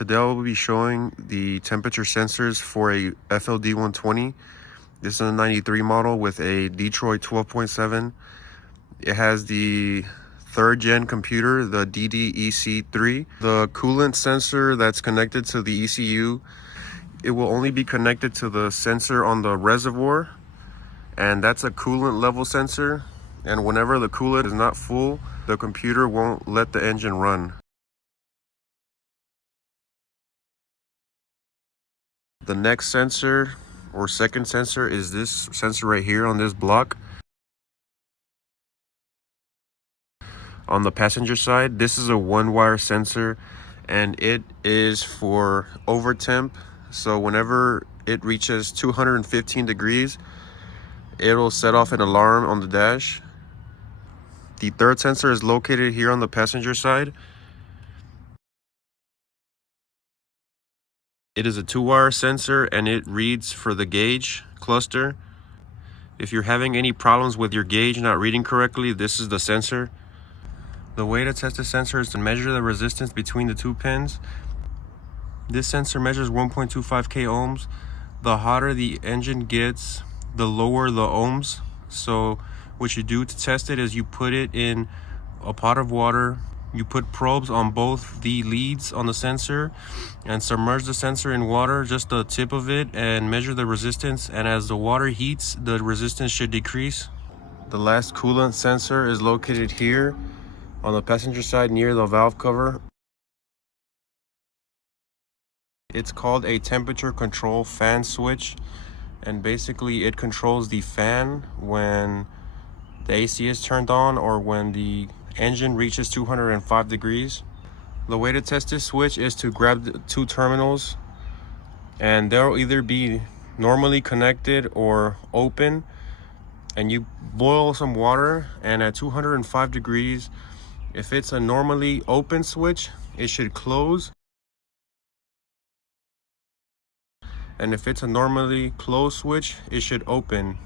Today I will be showing the temperature sensors for a FLD 120. This is a 93 model with a Detroit 12.7. It has the third gen computer, the DDEC3. The coolant sensor that's connected to the ECU, it will only be connected to the sensor on the reservoir, and that's a coolant level sensor. And whenever the coolant is not full, the computer won't let the engine run. The next sensor or second sensor is this sensor right here on this block. On the passenger side, this is a one-wire sensor, and it is for over temp. So whenever it reaches 215 degrees, it'll set off an alarm on the dash. The third sensor is located here on the passenger side. It is a two-wire sensor, and it reads for the gauge cluster. If you're having any problems with your gauge not reading correctly, this is the sensor. The way to test the sensor is to measure the resistance between the two pins. This sensor measures 1.25k ohms. The hotter the engine gets, the lower the ohms. So what you do to test it is you put it in a pot of water. You put probes on both the leads on the sensor and submerge the sensor in water, just the tip of it, and measure the resistance. And as the water heats, the resistance should decrease. The last coolant sensor is located here on the passenger side near the valve cover. It's called a temperature control fan switch, and basically it controls the fan when the AC is turned on or when the engine reaches 205 degrees. The way to test this switch is to grab the two terminals, and they'll either be normally connected or open, and you boil some water, and at 205 degrees, if it's a normally open switch, it should close. And if it's a normally closed switch, it should open.